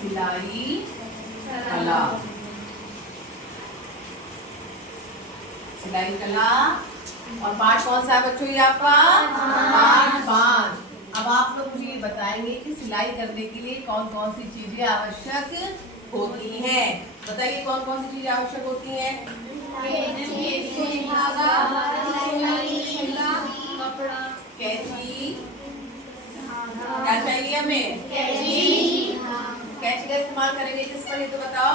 सिलाई कला। सिलाई कला। और पाठ कौन सा है बच्चों ये आपका? पाठ 5। अब आप लोग मुझे ये बताएंगे कि सिलाई करने के लिए कौन कौन सी चीजें आवश्यक होती हैं। बताइए कौन कौन सी चीजें आवश्यक होती हैं? कपड़ा, कैंची। क्या चाहिए हमें? कैंची का इस्तेमाल करेंगे किस पर, ये तो बताओ।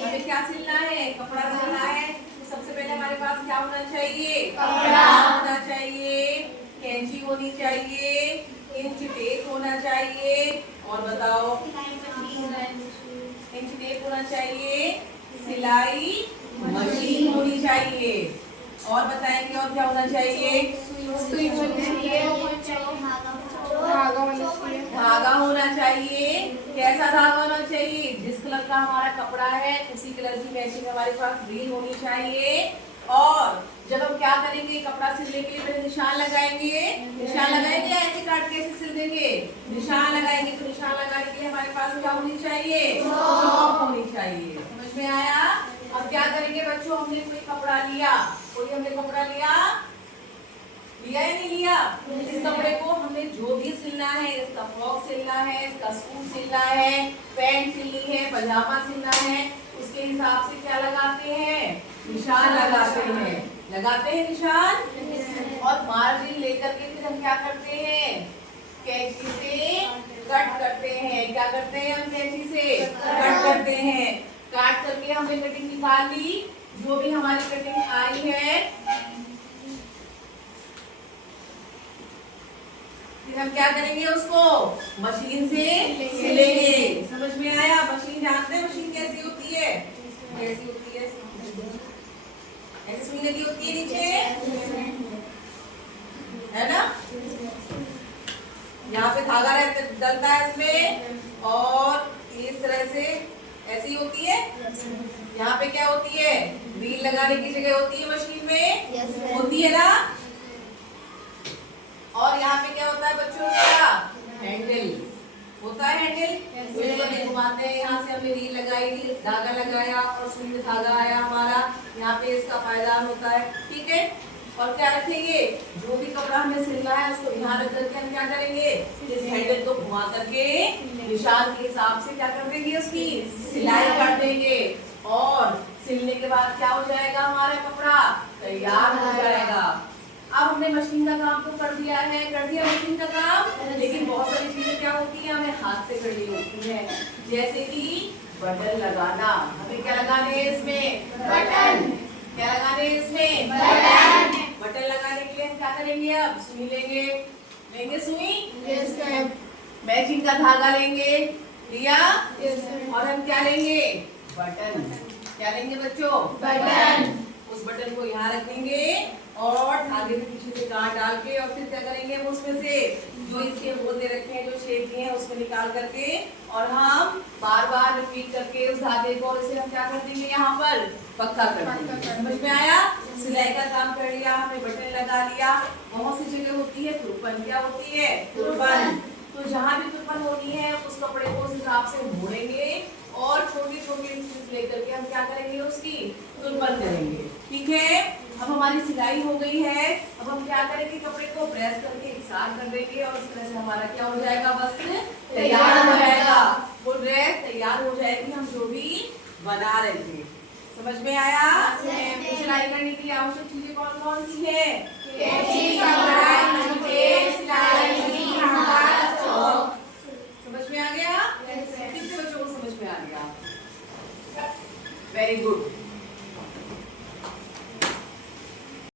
हमें क्या सिलना है? कपड़ा सिलना है। तो सबसे पहले हमारे पास क्या होना चाहिए? कपड़ा होना चाहिए, कैंची होनी चाहिए, इंच टेप होना चाहिए, और बताओ। इंच टेप होना चाहिए, सिलाई मशीन होनी चाहिए, और बताएंगे और क्या होना चाहिए? सुई होनी चाहिए, धागा होना चाहिए। कैसा धागा होना चाहिए? जिस कलर का हमारा कपड़ा है उसी कलर की मैचिंग हमारे पास रील होनी चाहिए। और जब हम क्या करेंगे, कपड़ा सिलने के लिए पहले निशान लगाएंगे। निशान लगाएंगे, ऐसे काट के ऐसे सिल देंगे। निशान लगाएंगे, तो निशान लगाने के लिए हमारे पास क्या होनी चाहिए? चौक होनी चाहिए। समझ में आया? अब क्या करेंगे बच्चों, हमने कोई कपड़ा लिया, हमने कपड़ा लिया या नहीं लिया? इस कपड़े को हमने जो भी सिलना है, इसका फ्रॉक सिलना है, इसका सूट सिलना है, पैंट सिलनी है, पजामा सिलना है, उसके हिसाब से क्या लगाते हैं? निशान लगाते हैं। लगाते हैं निशान। और मार्जिन लेकर के फिर हम क्या करते हैं? कैंची से कट करते हैं। क्या करते हैं हम? कैंची से कट करते हैं। काट करके हमने कटिंग निकाल ली, जो भी हमारी कटिंग आई है, फिर हम क्या करेंगे? उसको मशीन से सिलेंगे। समझ में आया? मशीन जानते हैं मशीन कैसी होती है? कैसी होती है? ऐसे सुई लगी होती है नीचे, है ना? यहाँ पे धागा डलता है इसमें, और इस तरह से ऐसी होती है। यहाँ पे क्या होती है? रील लगाने की जगह होती है मशीन में, होती है ना? और यहाँ पे क्या होता है बच्चों? उसका हैंडल होता है। हैंडल इसको घुमाते हैं। यहाँ से हमने रील लगाई थी, धागा लगाया और सुई में धागा आया हमारा। यहाँ पे इसका पायदान होता है, ठीक है। और क्या रखेंगे? जो भी कपड़ा हमें सिलना है उसको ध्यान रख करके हम क्या करेंगे? इस हैंडल को घुमा करके निशान के हिसाब से क्या कर देंगे? उसकी सिलाई कर देंगे। और सिलने के बाद क्या हो जाएगा? हमारा कपड़ा तैयार हो जाएगा। अब हमने मशीन का काम तो कर दिया है, कर दिया मशीन का काम, लेकिन बहुत सारी चीजें क्या होती है हमें हाथ से करनी होती है। जैसे कि बटन लगाना। हमें क्या लगाने हैं इसमें? बटन। क्या लगाने हैं इसमें? बटन। बटन लगाने के लिए हम क्या करेंगे? अब सुई लेंगे। लेंगे सुई, मैचिंग का धागा लेंगे, लिया, और हम क्या लेंगे? बटन। क्या लेंगे बच्चों? बटन। उस बटन को यहाँ रख देंगे और धागे के पीछे से गांठ डाल के, और फिर क्या करेंगे? हम उसमें से जो इसके होल दे रखे हैं, जो शेप दिए हैं, उसको निकाल करके, और हम बार बार रिपीट करके उस धागे को, इसे हम क्या कर देंगे? यहाँ पर पक्का कर देंगे। समझ में आया? सिलाई का काम कर लिया, हमने बटन लगा लिया। बहुत सी जगह होती है तुरपन। क्या होती है? तुरपन। तो जहाँ भी तुरपन होनी है उस कपड़े को उस हिसाब से मोड़ेंगे, और छोटी छोटी इंचेस लेकर के हम क्या करेंगे? उसकी तुरपन करेंगे, ठीक है। अब हमारी सिलाई हो गई है। अब हम क्या करेंगे? कपड़े को प्रेस करके एकसार कर देंगे, और इस तरह से हमारा क्या हो जाएगा? वस्त्र तैयार हो जाएगा। वो ड्रेस तैयार हो जाएगी, हम जो भी बना रहे थे। समझ में आया? तो सिलाई करने के लिए आवश्यक चीजें कौन कौन सी है? कैंची, कपड़ा, टेप, सिलाई मशीन, धागा, चौक। समझ में आ गया? कितने बच्चों को समझ में आ गया? Very good.